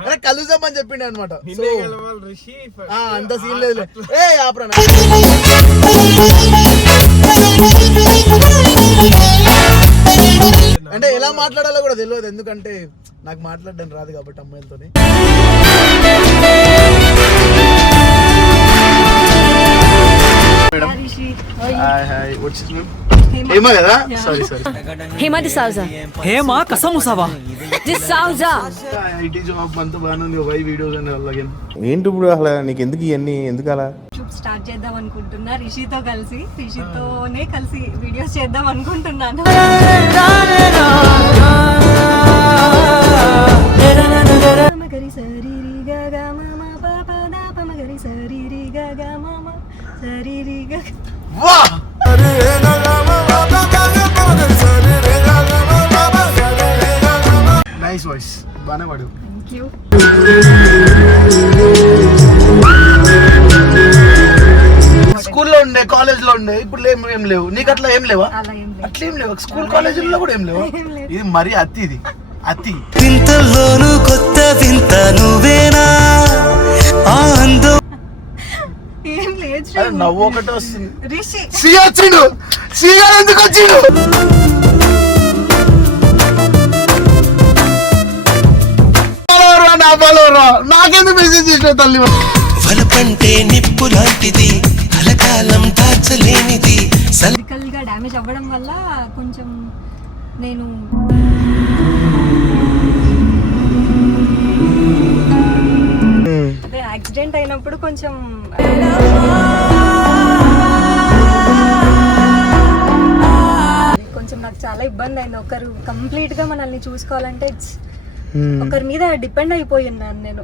అరే కలుద్దామని చెప్పిండే అనమాట. అంత సీన్ లేదు. అంటే ఎలా మాట్లాడాలో కూడా తెలియదు, ఎందుకంటే నాకు మాట్లాడడం రాదు కాబట్టి అమ్మాయిలతోని. హేమా కదా? సారీ హేమా డిసౌజా. హేమా కసముసావా డిసౌజా. ఐటీ జాబ్ అంతా బాగానే ఉంది. వై వీడియోస్ అండ్ అలాగే ఏంటి ఇప్పుడు అసలు నీకు ఎందుకు ఇవన్నీ, ఎందుకు అలా స్టార్ట్ చేద్దాం అనుకుంటున్నా రిషితో కలిసి. రిషితోనే కలిసి వీడియోస్ చేద్దాం అనుకుంటున్నాను. నైస్ వాయిస్, బాగానే పాడు. Thank you. స్కూల్లో ఉండే, కాలేజ్ లో ఉండే, ఇప్పుడు ఏం లేవు. నీకు అట్లా ఏం లేవా? అట్లా ఏం లేవు. స్కూల్ కాలేజీలో కూడా ఏం లేవు. ఇది మరీ అతి, ఇది అతి. వింతల్లోను కొత్త వింత నువ్వేనా, ఏం లేదు. నవ్వు ఒకటే వస్తుంది. రిషి సి వచ్చిండు. సిగా ఎందుకు వచ్చిండు? నాకెందుకు మెసేజ్ చేసిన తల్లి? వలపంటే నిప్పు లాంటిది, కలకాలం దాచలేనిది. ఫిజికల్ గా డ్యామేజ్ అవ్వడం వల్ల కొంచెం నేను అదే యాక్సిడెంట్ అయినప్పుడు కొంచెం నాకు చాలా ఇబ్బంది అయింది. ఒకరు కంప్లీట్ గా మనల్ని చూసుకోవాలంటే ఒకరి మీద డిపెండ్ అయిపోయి ఉన్నాను నేను.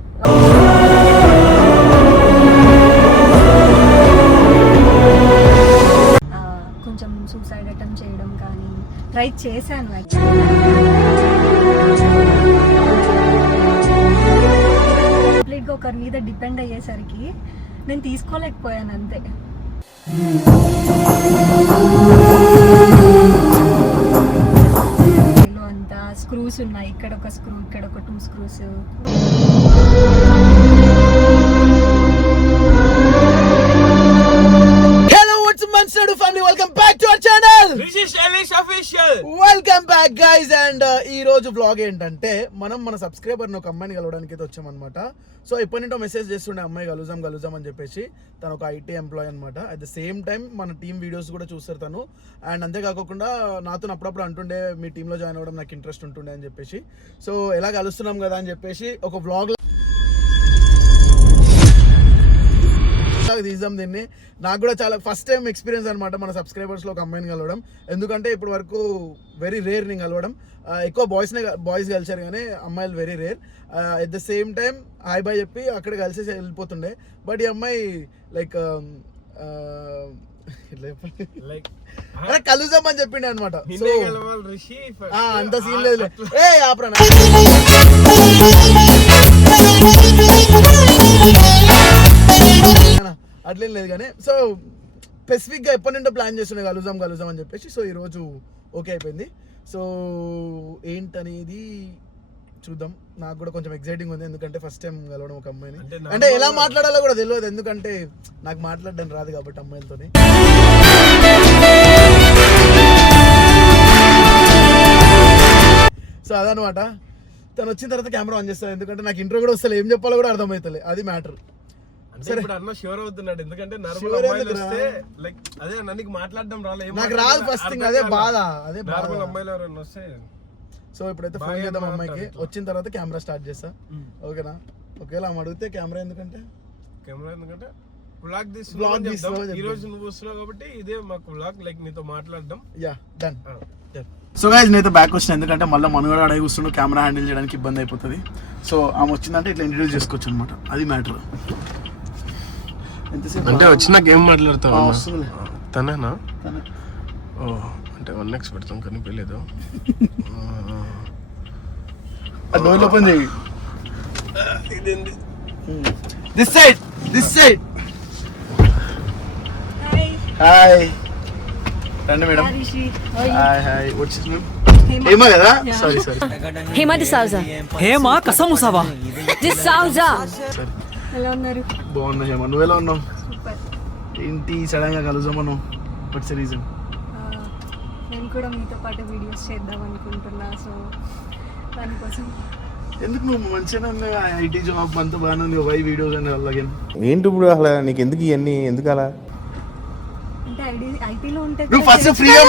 కొంచెం సూసైడ్ అటెంప్ట్ చేయడం కానీ ట్రై చేశాను. కంప్లీట్ గా ఒకరి మీద డిపెండ్ అయ్యేసరికి నేను తీసుకోలేకపోయాను అంతే. అంతా స్క్రూస్ ఉన్నాయి. ఇక్కడ ఒక స్క్రూ, ఇక్కడ ఒక 2 screws. Welcome back to our channel welcome back guys. And ఈ రోజు బ్లాగ్ ఏంటంటే మన సబ్స్క్రైబర్ ని ఒక అమ్మాయిని కలవడానికి అయితే వచ్చామన్నమాట. సో ఎప్పటి నుండో మెసేజ్ చేస్తుండే అమ్మాయి కలుద్దాం అని చెప్పేసి. తను ఒక ఐటీ ఎంప్లాయ్ అనమాట. అట్ ద సేమ్ టైం మన టీమ్ వీడియోస్ కూడా చూస్తారు తను. అండ్ అంతేకాకుండా నాతో అప్పుడప్పుడు అంటుండే మీ టీంలో జాయిన్ అవ్వడం నాకు ఇంట్రెస్ట్ ఉంటుండే అని చెప్పేసి. సో ఎలా కలుస్తున్నాం కదా అని చెప్పేసి ఒక వ్లాగ్ తీద్దాం దీన్ని. నాకు కూడా చాలా ఫస్ట్ టైం ఎక్స్పీరియన్స్ అనమాట మన సబ్స్క్రైబర్స్లో ఒక అమ్మాయిని కలవడం. ఎందుకంటే ఇప్పటి వరకు వెరీ రేర్ నేను కలవడం. ఎక్కువ బాయ్స్ కలిసారు కానీ అమ్మాయిలు very rare. At the same time hi bye చెప్పి అక్కడ కలిసేసి వెళ్ళిపోతుండే. బట్ ఈ అమ్మాయి లైక్ కలుద్దామని చెప్పిండే అనమాట. సో అంత సీన్ లేదు. అట్లేం లేదు కానీ. సో స్పెసిఫిక్గా ఎప్పటి నుండో ప్లాన్ చేస్తుండే కలుద్దాం అని చెప్పేసి. సో ఈరోజు ఓకే అయిపోయింది. సో ఏంటనేది చూద్దాం. నాకు కూడా కొంచెం ఎక్సైటింగ్ ఉంది, ఎందుకంటే ఫస్ట్ టైం కలవడం ఒక అమ్మాయిని. అంటే ఎలా మాట్లాడాలో కూడా తెలియదు, ఎందుకంటే నాకు మాట్లాడడం రాదు కాబట్టి అమ్మాయిలతోని. సో అదనమాట. తను వచ్చిన తర్వాత కెమెరా ఆన్ చేస్తాను, ఎందుకంటే నాకు ఇంట్రో కూడా వస్తలే, ఏం చెప్పాలో కూడా అర్థమవుతలే. అది మ్యాటర్. నాకు రాదు ఫస్ట్ థింగ్, అదే బాధ. అదే సో ఇప్పుడైతే ఫోన్ చేద్దాం అమ్మాయికి. వచ్చిన తర్వాత కెమెరా స్టార్ట్ చేస్తా, ఓకేనా? ఒకవేళ ఆమె అడిగితే కెమెరా ఎందుకంటే సో గైస్ నేనైతే బ్యాక్ వచ్చిన, ఎందుకంటే మళ్ళీ మనగాడు అడిగి కూర్చుండు, కెమెరా హ్యాండిల్ చేయడానికి ఇబ్బంది అయిపోతుంది. సో ఆమె వచ్చిందంటే ఇట్లా ఇంట్రడ్యూస్ చేసుకోవచ్చు అనమాట. అది మ్యాటర్. అంటే వచ్చినాక ఏం మాట్లాడతావు? తనేనా? ఓ అంటే 1x పెడతాం కానీ పెళ్ళలేదు. డోర్ ఓపెన్ చేయి. దిస్ సైడ్ హాయ్ రండి మేడం. హాయ్ వచ్చింది. ఏమో కదా, sorry sorry Hema de Souza. Hema కసముసావా De Souza. సారీ. ఎలా ఉన్నారు? బాగున్నా హేమ, నువ్వు ఎలా ఉన్నావు? సూపర్. ఏంటి సడన్ గా కలుద్దామను? What's the reason? నేను కూడా మీతో పాటు వీడియోస్ చేద్దాం అనుకుంటున్నా, సో దానికోసం. ఎందుకు నువ్వు మంచిగానే ఉన్నావు, ఐటీ జాబ్ అంతా బాగానే ఉంది, వై వీడియోస్ అని అలాగే ఏంటి ఇప్పుడు అసలు నీకు ఎందుకు ఇవన్నీ ఎందుకు అలా? అంటే ఐటీలో ఉంటే నువ్వు ఫస్ట్ ఫ్రీగా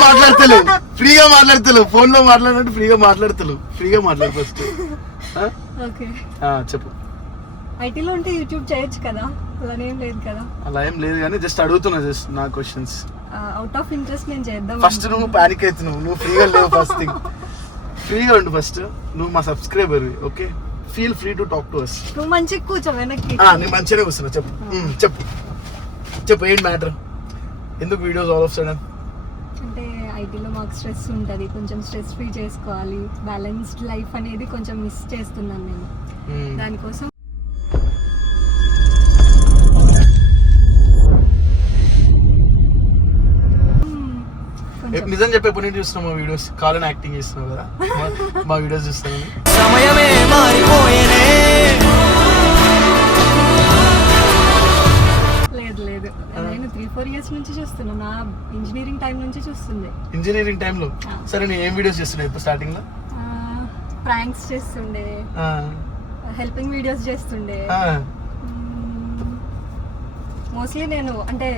మాట్లాడతలేవు ఫోన్ లో మాట్లాడినట్టు ఫ్రీగా మాట్లాడు ఫస్ట్. ఓకే, చెప్పు. ఐటీలో ఉంటే యూట్యూబ్ చేయొచ్చు కదా, అలానేం లేదు కదా. అలా ఏం లేదు కానీ జస్ట్ అడుగుతున్నా, జస్ట్ నా క్వశ్చన్స్. అవుట్ ఆఫ్ ఇంట్రెస్ట్ నేను చేద్దాం. ఫస్ట్ నువ్వు పానిక్ అవుతున్నావు, నువ్వు ఫ్రీగా లేవు. ఫస్ట్ థింగ్ ఫ్రీగా ఉండు ఫస్ట్. నువ్వు మా subscriber, okay? Feel free to talk to us. నువ్వు మంచిగా కూర్చో వెనక్కి. నేను మంచిగానే కూర్చున్నా. చెప్పు ఏంటి మ్యాటర్? ఎందుకు వీడియోస్ ఆల్ ఆఫ్ సడన్? అంటే ఐటీలో మాకు స్ట్రెస్ ఉంటుంది, కొంచెం స్ట్రెస్ ఫ్రీ చేసుకోవాలి, బ్యాలెన్స్డ్ లైఫ్ అనేది కొంచెం మిస్ చేస్తున్నాను నేను. దానికోసం నిజం చెప్పి ఎప్పుడు నేను చూస్తున్నావు మా వీడియోస్? కాలని యాక్టింగ్ చేస్తున్నావు కదా, మా వీడియోస్ చూస్తాను. సమయమే మారిపోయేనే లేదు, నేను 3-4 years నుంచి చూస్తున్నా, నా ఇంజనీరింగ్ టైం నుంచి చూస్తుంది. ఇంజనీరింగ్ టైంలో? సరే, నేను ఏం వీడియోస్ చేస్తున్నావు ఇప్పుడు స్టార్టింగ్ లో? ప్రాంక్స్ చేస్తుండే, హెల్పింగ్ వీడియోస్ చేస్తుండే. మోస్ట్లీ నేను అంటే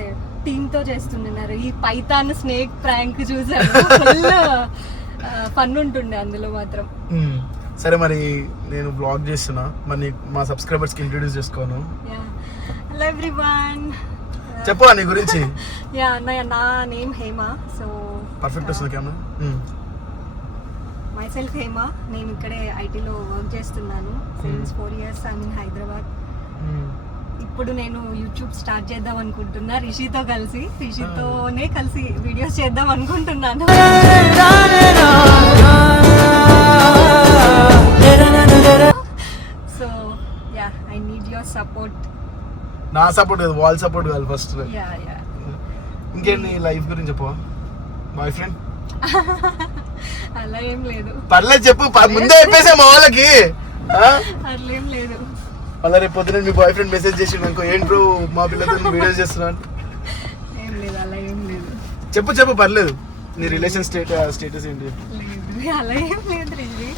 టీమ్ తో చేస్తుండే. ఈ పైథాన్ స్నేక్ ప్రాంక్ చూసాను, ఫుల్ ఫన్ ఉంటుండే అందులో మాత్రం. సరే, మరి నేను బ్లాగ్ చేస్తున్నా, మరి మా సబ్స్క్రైబర్స్ కి ఇంట్రొడ్యూస్ చేసుకోను. హలో ఎవ్రీవన్, చెప్పు నీ గురించి. నా నేమ్ హేమ. సో పర్ఫెక్ట్ వస్తుంది కెమెరా. My self Hema. నేను ఇక్కడే ఐటీలో వర్క్ చేస్తున్నాను since 4 years. I mean Hyderabad. ఇప్పుడు నేను యూట్యూబ్ స్టార్ట్ చేద్దాం అనుకుంటున్నా రిషితోనే కలిసి వీడియోస్ చేద్దాం అనుకుంటున్నాను. So I need your support. నా సపోర్ట్ కాదు, వాల్ సపోర్ట్ కాదు ఫస్ట్. ఇంకేంటి లైఫ్ గురించి చెప్పు. Boy friend? అలా ఏం లేదు. పర్లేదు చెప్పు, ముందే చెప్పేసా మా వాళ్ళకి. అట్లా ఏం లేదు. అలా రేపు పొద్దున మీ బాయ్ ఫ్రెండ్ మెసేజ్ చేసి అనుకో, ఏంటి బ్రో మా పిల్లలతో వీడియోస్ చేస్తున్నాను. ఏం లేదు, అలా ఏం లేదు. చెప్పు పర్లేదు. నీ రిలేషన్ స్టేటస్ ఏంటి? లేదు, అలా ఏం లేదు రిషి.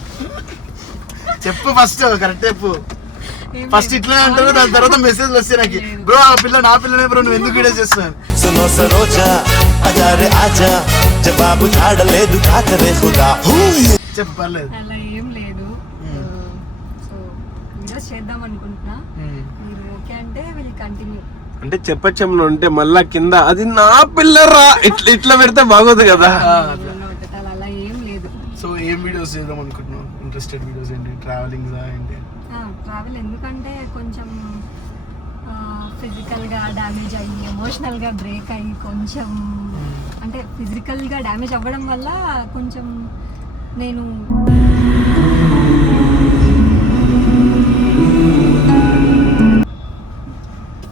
చెప్పు ఫస్ట్, కరెక్ట్ చెప్పు. ఫస్ట్ ఇట్లా అంటారు, దాని తర్వాత మెసేజ్ వస్తాయి నాకు, బ్రో ఆ పిల్ల నా పిల్లనే బ్రో, నువ్వు ఎందుకు వీడియోస్ చేస్తున్నాను? సునో సరోజా అజారే ఆజా జవాబు చాడలేదు కాకరే ఖుదా. చెప్పు పర్లేదు. అలా ఏం లేదు. సో వీడియోస్ చేద్దాం అనుకుంటున్నా, మీరు ఓకే అంటే విల్ కంటిన్యూ. అంటే చెప్పచ్చేమో ఉంటే మళ్ళా కింద అది నా పిల్లరా ఇట్లా పెడితే బాగోదు కదా. అలా ఏం లేదు. సో ఏం వీడియోస్ చేద్దాం అనుకుంటున్నావు? ఇంట్రెస్టెడ్ వీడియోస్ ఏంటి? ట్రావెలింగ్ ఏంటి? ట్రావెల్ ఎందుకంటే కొంచెం ఫిజికల్గా డ్యామేజ్ అయ్యి ఎమోషనల్గా బ్రేక్ అయ్యి కొంచెం అంటే ఫిజికల్గా డ్యామేజ్ అవ్వడం వల్ల కొంచెం నేను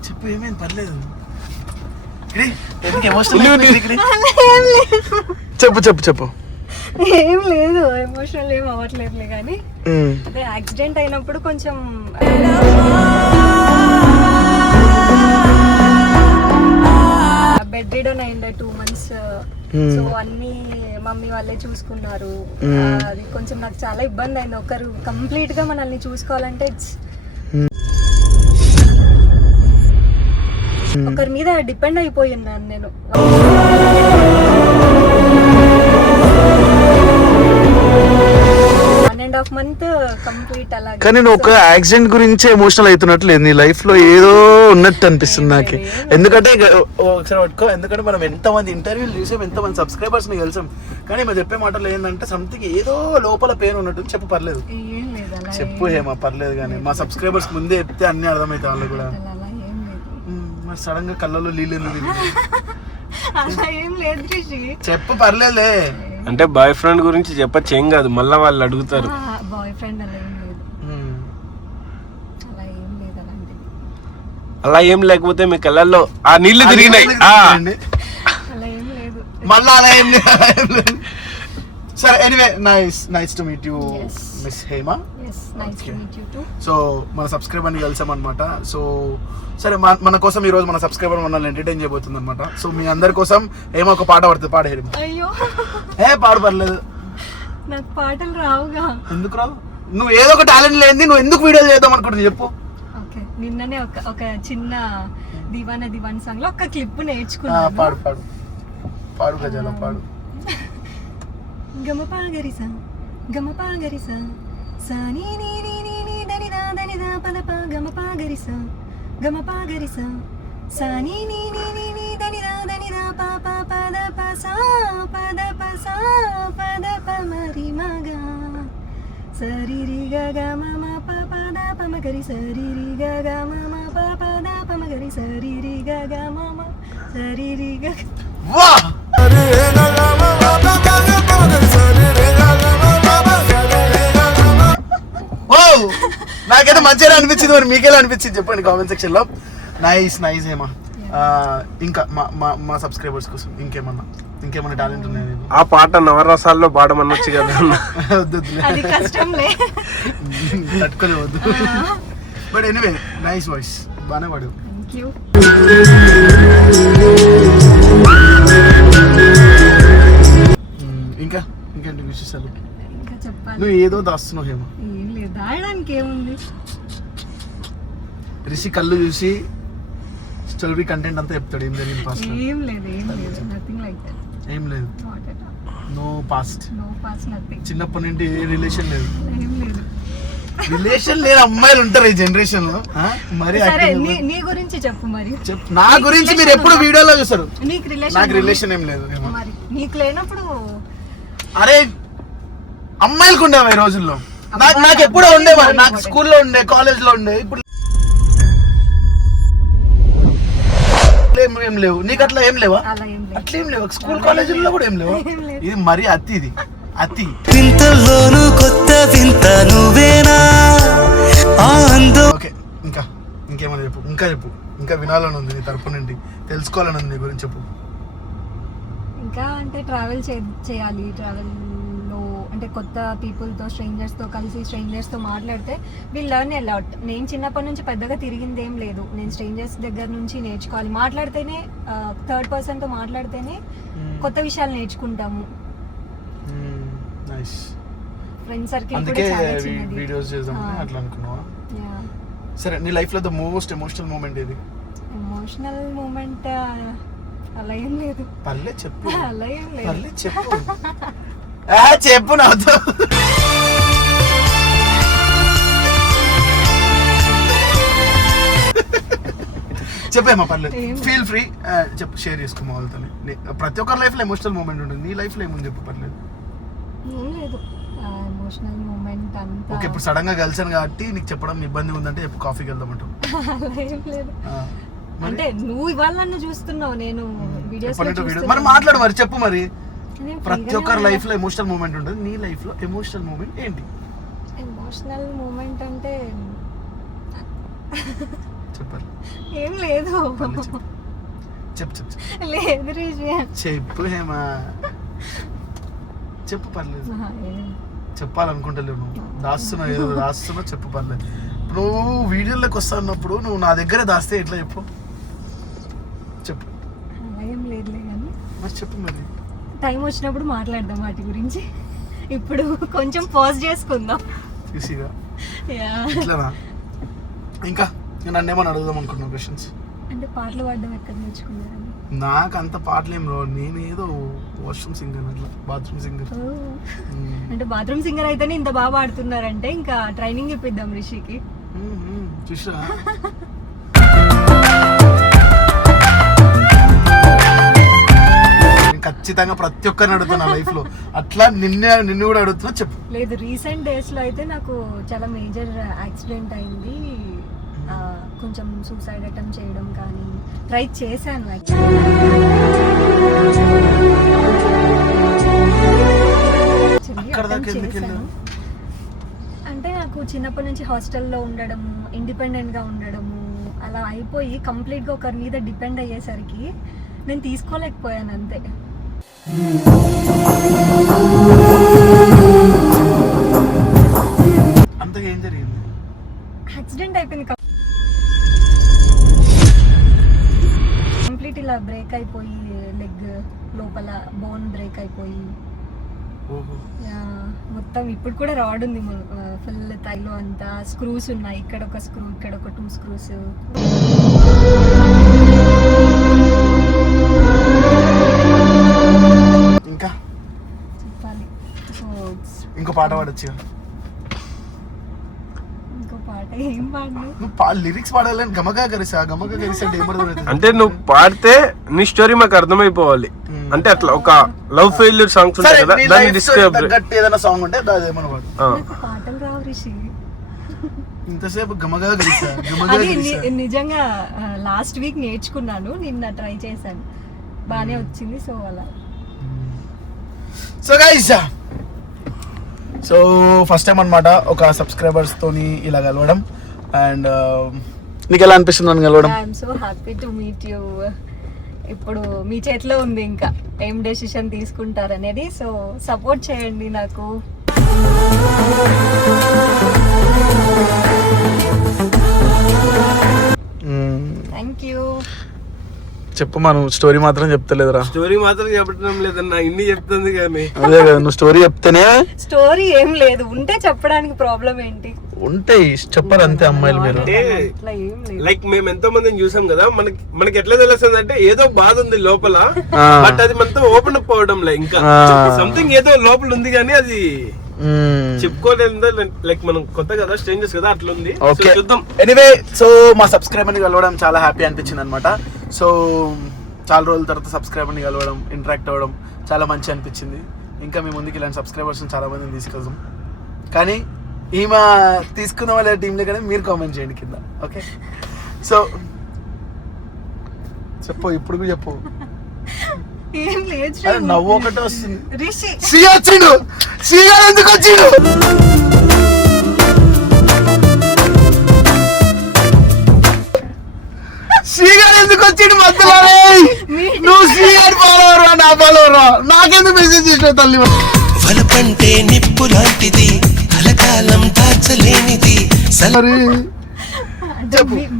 చెప్పు ఏమైంది? పర్లేదు. చెప్పు. ఏం లేదు, ఎమోషనల్ ఏం అవ్వట్లేదులే కానీ అదే యాక్సిడెంట్ అయినప్పుడు కొంచెం బెడ్ రిడన్ అయిండే 2 months. సో అన్ని మమ్మీ వాళ్ళే చూసుకున్నారు. అది కొంచెం నాకు చాలా ఇబ్బంది అయింది. ఒకరు కంప్లీట్ గా మనల్ని చూసుకోవాలంటే ఒకరి మీద డిపెండ్ అయిపోయి ఉన్నాను నేను. 1.5 month కంప్లీట్ అలా. కానీ నువ్వు ఒక యాక్సిడెంట్ గురించి ఎమోషనల్ అవుతున్నట్లు లేదు, నీ లైఫ్ లో ఏదో ఉన్నట్టు అనిపిస్తుంది నాకు. ఎందుకంటే ఒకసారి పట్టుకో, ఎందుకంటే మనం ఎంతమంది ఇంటర్వ్యూలు చూసాం, ఎంతమంది సబ్స్క్రైబర్స్ ని కలిసాం, కానీ మనం చెప్పే మాటలు ఏంటంటే సంథింగ్ ఏదో లోపల పెయిన్ ఉన్నట్టు. చెప్పు పర్లేదు, ఏం లేదు అలా. చెప్పు హేమ పర్లేదు. కానీ మా సబ్స్క్రైబర్స్ ముందే చెప్తే అన్ని అర్థమవుతాయి వాళ్ళకి కూడా. అలా ఏం లేదు. మరి సడన్ గా కళ్ళలో నీళ్ళు ఎందుకు? అలా ఏం లేదు రిషి. చెప్పు పర్లేదులే. అంటే బాయ్ ఫ్రెండ్ గురించి చెప్పచ్చు, ఏం కాదు, మళ్ళా వాళ్ళు అడుగుతారు. బాయ్ ఫ్రెండ్ అలా ఏం లేదు. అలా ఏం లేదు అలాంటిది. అలా ఏం లేకపోతే మీ కళ్ళల్లో ఆ నీళ్లు తిరిగినాయి. అలా ఏం లేదు. మళ్ళీ అలా ఏం లేదు. సరే anyway nice to meet you Yes. Miss Hema. Yes nice to Okay. Meet you too. So మన సబ్స్క్రైబర్ని కలిసామన్నమాట. సో సరే మన కోసం ఈరోజు మన సబ్స్క్రైబర్ మనల్ని ఎంటర్టైన్ చేయబోతుంది అనమాట. సో మీ అందరి కోసం ఏమో ఒక పాట పడుతుంది, పాడే హేమ. అయ్యో పాడు పర్లేదు. నాకు పాటలు రావుగా. ఎందుకు రాదు? నువ్వు ఏదో ఒక టాలెంట్ లేని నువ్వు ఎందుకు వీడియోలు చేద్దాం అనుకుంటుంది చెప్పు. ఓకే నిన్ననే ఒక చిన్న దివాన్ సాంగ్ లో ఒక క్లిప్ పాడు నేర్చుకున్నాను. పాడు గజాల పాడు. గమపాగరిస గమపాగరిస సాని నీ నీ నీ నీ దనిదా దనిదా పదప గమపాగరిస గమపాగరిస సాని నీ నీ నీ నీ దనిదా దనిదా పాప పదప సా పదప సా పదప మరి మగా సరిరి గ మమ పద పమగరి సరిరి గ మమ పద పమగరి సరిరి గ మమ సరిరి గ. వా నాకైతే మంచిగా అనిపించింది. మరి మీకెలా అనిపించింది చెప్పండి కామెంట్ సెక్షన్ లో. నైస్ హేమ. ఇంకా మా సబ్స్క్రైబర్స్ కోసం ఇంకేమన్నా టాలెంట్ ఉన్నాయి? ఆ పాట నవరసాల్లో పాడమనొచ్చు కదా. వద్దులే, అది కష్టంలే. తట్టుకోలేవద్దు. బట్ ఎనీవే నైస్ వాయిస్, బాగానే పాడు. Thank you. ఇంకేంటి విశేషాలు? ఇంకా చెప్పాలి. నువ్వు ఏదో దాస్తున్నావు హేమ. ఏం లేదు, దాయడానికి ఏముంది. రిషి కళ్ళు చూసి స్టోరీ కంటెంట్ అంతా చెప్తాడు. ఏం జరిగింది పాస్ట్? ఏం లేదు నథింగ్ లైక్ దట్. ఏం లేదు, not at all. No past. No pass nothing. చిన్నప్పటి నుండి ఏ రిలేషన్ లేదు. ఏం లేదు. రిలేషన్ లేని అమ్మాయిలు ఉంటారు ఈ జనరేషన్ లో. మరి సరే acting నీ గురించి చెప్పు మరి. నా గురించి మీరు ఎప్పుడు వీడియోలో చూస్తారు. నీకు నాకు రిలేషన్ ఏం లేదు. మరి నీకు లేనప్పుడు అరే అమ్మాయిలకు ఉండేవా ఈ రోజుల్లో? నాకు ఎప్పుడో ఉండేవారు. నాకు స్కూల్లో ఉండే, కాలేజ్ లో ఉండే. ఇప్పుడు ఏం లేవు. నీకు అట్లా ఏం లేవా? అలా ఏం లేదు. అట్లా ఏం లేవు. స్కూల్ కాలేజీల్లో కూడా ఏం లేవా? ఏం లేదు. ఇది మరీ అతి. వింతల్లోనూ కొత్త వింత నువ్వేనా ఓకే, ఇంకేమైనా చెప్పు. ఇంకా వినాలని ఉంది నీ తరపు నుండి, తెలుసుకోవాలని ఉంది నీ గురించి చెప్పు. ఇంకా అంటే ట్రావెల్ చేయాలి. ట్రావెల్లో అంటే కొత్త పీపుల్తో, స్ట్రేంజర్స్తో కలిసి స్ట్రేంజర్స్తో మాట్లాడితే విల్ లెర్న్ ఎ లాట్. నేను చిన్నప్పటి నుంచి పెద్దగా తిరిగింది ఏం లేదు. నేను స్ట్రేంజర్స్ దగ్గర నుంచి నేర్చుకోవాలి. మాట్లాడితేనే, థర్డ్ పర్సన్తో మాట్లాడితేనే కొత్త విషయాలు నేర్చుకుంటాము. నైస్. ఫ్రెండ్ సర్కిల్ కూడా అందుకే చాలా చిన్నది. వీడియోస్ చేద్దామని అట్లా అనుకున్నావా? Yeah. సరే, నీ లైఫ్ లో ద మోస్ట్ ఎమోషనల్ మూమెంట్ ఏది? ఎమోషనల్ మూమెంట్ అలా ఏం లేదు. పర్లే చెప్పు. అలా ఏం లేదు. పర్లే చెప్పు. చెప్పు నాతో. చెప్పేమా పర్లేదు, ఫీల్ ఫ్రీ. చెప్పు, షేర్ చేసుకోమా వాళ్ళతో. ప్రతి ఒక్కరి లైఫ్ లో ఎమోషనల్ మూమెంట్ ఉంటుంది. నీ లైఫ్ లో ఏముంది చెప్పు, పర్లేదు. ఏం లేదు ఎమోషనల్ మూమెంట్ అంతా. ఓకే, ఇప్పుడు సడన్ గా కలిసాను కాబట్టి నీకు చెప్పడం ఇబ్బంది ఉందంటే చెప్పు, కాఫీకి వెళ్దామంటావు. అలా ఏం లేదు. అంటే నువ్వు ఇవాళ నన్ను చూస్తున్నావు, నేను వీడియోస్ మరి మాట్లాడు, మరి చెప్పు. మరి ప్రతి ఒక్కరి లైఫ్ లో ఎమోషనల్ మూమెంట్ ఉంటుంది. నీ లైఫ్ లో ఎమోషనల్ మూమెంట్ ఏంటి? ఎమోషనల్ మూమెంట్ అంటే చెప్పాలి. ఏం లేదు. చెప్పు లేదు రిషి. చెప్పు హేమా, చెప్పు పర్లేదు. చెప్పాలనుకుంటలేవు, నువ్వు దాస్తున్నావు, ఏదో దాస్తున్నావు. చెప్పు పర్లేదు. నువ్వు వీడియోలోకి వస్తా అన్నప్పుడు నువ్వు నా దగ్గర దాస్తే ఎట్లా చెప్పు? చెప్పు. అలా ఏం లేదులే కానీ మరి చెప్పు. మరి టైం వచ్చినప్పుడు మాట్లాడదాం వాటి గురించి. ఇప్పుడు కొంచెం పాజ్ చేసుకుందాం. ఈజీగా ఇట్లానా? ఇంకా నన్ను ఏమని అడుగుదాం అనుకున్నావు క్వశ్చన్స్? అంటే పాటలు పాడడం ఎక్కడ నేర్చుకున్నారని? నాకు అంత పాటలు ఏం రావు. నేను ఏదో వాష్రూమ్ సింగర్, అట్లా బాత్రూమ్ సింగర్. అంటే బాత్రూమ్ సింగర్ అయితేనే ఇంత బాగా పాడుతున్నారంటే ఇంకా ట్రైనింగ్ ఇప్పిద్దాం రిషికి. చూసా. ఖచ్చితంగా ప్రతి ఒక్కరిని అడుగుతున్నా లైఫ్ లో. అట్లా నిన్ను కూడా అడుగుతున్నా, చెప్పు. లేదు, రీసెంట్ డేస్ లో అయితే నాకు చాలా మేజర్ యాక్సిడెంట్ అయింది. కొంచెం సూసైడ్ అటెంప్ట్ చేయడం కానీ ట్రై చేశాను. అంటే నాకు చిన్నప్పటి నుంచి హాస్టల్లో ఉండడము, ఇండిపెండెంట్గా ఉండడము అలా అయిపోయి కంప్లీట్గా ఒకరి మీద డిపెండ్ అయ్యేసరికి నేను తీసుకోలేకపోయాను అంతే. అంతగా ఏం జరిగింది? యాక్సిడెంట్ అయిపోయింది కంప్లీట్, ఇలా బ్రేక్ అయిపోయి లెగ్ లోపల బోన్ బ్రేక్ అయిపోయి మొత్తం ఇప్పుడు కూడా రాడ్ ఉంది ఫుల్ తైలో అంతా. స్క్రూస్ ఉన్నాయి, ఇక్కడ ఒక స్క్రూ, ఇక్కడ ఒక 2 స్క్రూస్. ఇంకా చెప్పాలి. సో ఇంకో పాట పాడొచ్చు. ఇంకో పాట ఏం పాడను. నువ్వు లిరిక్స్ పాడాలని గమగా గరిసా అంటే ఏమర్థం? అంటే నువ్వు పాడితే నీ స్టోరీ మాకు అర్థమైపోవాలి. అంటే అట్లా ఒక లవ్ ఫెయిల్యూర్ సాంగ్స్ ఉంటాయి కదా, దాన్ని డిస్క్రైబ్ ఏదైనా సాంగ్ ఉంటే ఏమన్నా పాడు. నాకు పాటలు రావు రిషి. ఇంతసేపు గమగా గరిసా అది నిజంగా లాస్ట్ వీక్ నేర్చుకున్నాను, నిన్న ట్రై చేశాను, బానే వచ్చింది. సో అలా. So guys, so first time అన్నమాట ఒక సబ్స్క్రైబర్స్ తోని ఇలా కలవడం. అండ్ నీకు ఎలా అనిపిస్తుంది నన్ను కలవడం? I'm so happy to meet you. ఇప్పుడు మీ చేతిలో ఉంది ఇంకా ఏం డెసిషన్ తీసుకుంటారు అనేది. సో సపోర్ట్ చేయండి నాకు. Thank you. చెప్పు, మనం స్టోరీ మాత్రం చెప్తలేదురా. స్టోరీ మాత్రం చెప్పడం లేదన్నా, ఇన్ని చెప్తుంది కానీ. అదే కదా, నువ్వు స్టోరీ చెప్తేనే. స్టోరీ ఏం లేదు, ఉంటే చెప్పడానికి ప్రాబ్లం ఏంటి? ఉంటాయి, చెప్పరు అంతే అమ్మాయిలు మీరు. అట్లా ఏం లేదు. లైక్ మేము ఎంతో మందిని చూసాం కదా, మనకి ఎట్లా తెలుస్తుంది అంటే ఏదో బాధ ఉంది లోపల, బట్ అది మనతో ఓపెన్ అప్ అవడం లే. ఇంకా సంథింగ్ ఏదో లోపల ఉంది కానీ అది చెప్పుకోలేదు. లైక్ మనం కొత్త కదా, స్ట్రేంజర్స్ కదా, అట్లా ఉంది. చూద్దాం. ఎనీవే, సో మా సబ్స్క్రైబర్ ని కలవడం చాలా హ్యాపీ అనిపించింది అనమాట. సో చాలా రోజుల తర్వాత సబ్స్క్రైబర్ ని కలవడం, ఇంటరాక్ట్ అవ్వడం చాలా మంచి అనిపించింది. ఇంకా మీ ముందుకి ఇలాంటి సబ్స్క్రైబర్స్ చాలా మందిని తీసుకెళ్దాం. కానీ ఈమె తీసుకున్న వాళ్ళ టీంలో కానీ మీరు కామెంట్ చేయండి కింద, ఓకే? సో చెప్పు, ఇప్పుడు కూడా చెప్పు. ఏం లేదు, నవ్వు ఒకటే వస్తుంది. రిషి శ్రీ వచ్చిండు. శ్రీ గారు ఎందుకు వచ్చిండు? శ్రీ గారు ఎందుకు వచ్చిండు మధ్యలో? నువ్వు శ్రీ గారు ఫాలోవర్, నా ఫాలోవర్, నాకెందుకు మెసేజ్ చేసినావు తల్లి? వలపంటే నిప్పు లాంటిది, కలకాలం దాచలేనిది.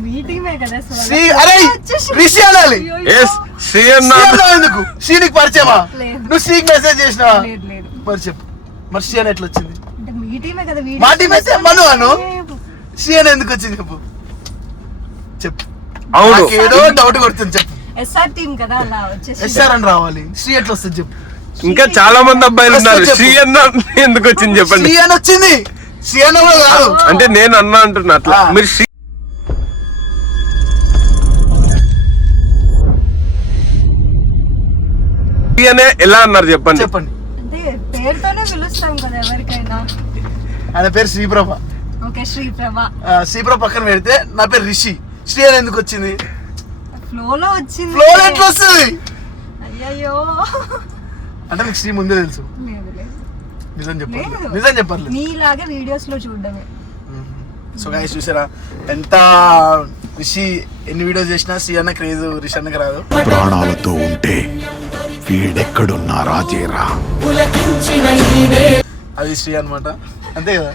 మీ టీమే కదా. సో శ్రీ, అరే రిషి అనాలి. శ్రీ అన్న ఎందుకు? శ్రీ నీకు పరిచయమా? నువ్వు శ్రీకి మెసేజ్ చేసినావా? లేదు లేదు. మరి చెప్పు, మరి శ్రీ అని ఎట్లా వచ్చింది? అంటే మీ టీమే కదా. మా టీం అయితే మను అను. శ్రీ అని ఎందుకు వచ్చింది చెప్పు. చెప్పు. అవును, ఏదో డౌట్ కొడుతుంది, చెప్పు. ఎస్ఆర్ టీం కదా, అలా వచ్చేసి ఎస్ఆర్ అని రావాలి. శ్రీ ఎట్లా వస్తుంది చెప్పు. ఇంకా చాలా మంది అబ్బాయిలు ఉన్నారు. శ్రీ అన్న ఎందుకు వచ్చింది చెప్పండి. శ్రీ అని వచ్చింది. శ్రీ అన్న కూడా కాదు. అంటే నేను అన్నా అంటున్నా అట్లా. మీరు శ్రీ అనే ఎలా అన్నారు చెప్పండి. చెప్పండి. అంటే పేరుతోనే పిలుస్తాం కదా ఎవరికైనా. ఆయన పేరు శ్రీప్రభ. ఓకే, శ్రీప్రభ. శ్రీప్రభ పక్కన పెడితే నా పేరు రిషి. శ్రీ అని ఎందుకు వచ్చింది? ఫ్లోలో వచ్చింది. ఫ్లో ఎట్లా వస్తుంది? అయ్యయ్యో, అంటే నీకు శ్రీ ముందే తెలుసు? లేదు లేదు. నిజం చెప్పాలి, లేదు. నిజం చెప్పాలి. నీలాగే వీడియోస్ లో చూడడమే. సో గైస్, చూసారా ఎంత రిషి ఎన్ని వీడియోస్ చేసినా శ్రీ అన్న క్రేజ్ రిషి అన్నకి రాదు. ప్రాణాలతో ఉంటే వీడెక్కడున్నా రాజేరా. అది శ్రీ అన్నమాట, అంతే కదా.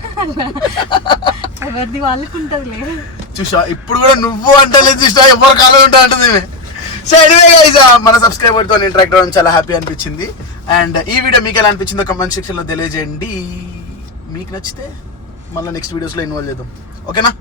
ఎవరిది వాళ్ళకు ఉంటదిలే. చూసా, ఇప్పుడు కూడా నువ్వు అంటలేదు, చూసా ఎవరు కాలం ఉంటా అంటుంది. సో ఎనీవే గైస్, మన సబ్స్క్రైబర్ తో ఇంటరాక్ట్ అవ్వడం చాలా హ్యాపీ అనిపించింది. అండ్ ఈ వీడియో మీకు ఎలా అనిపించిందో కమెంట్ సెక్షన్ లో తెలియజేయండి. మీకు నచ్చితే మళ్ళీ నెక్స్ట్ వీడియోస్ లో ఇన్వాల్వ్ చేద్దాం, ఓకేనా?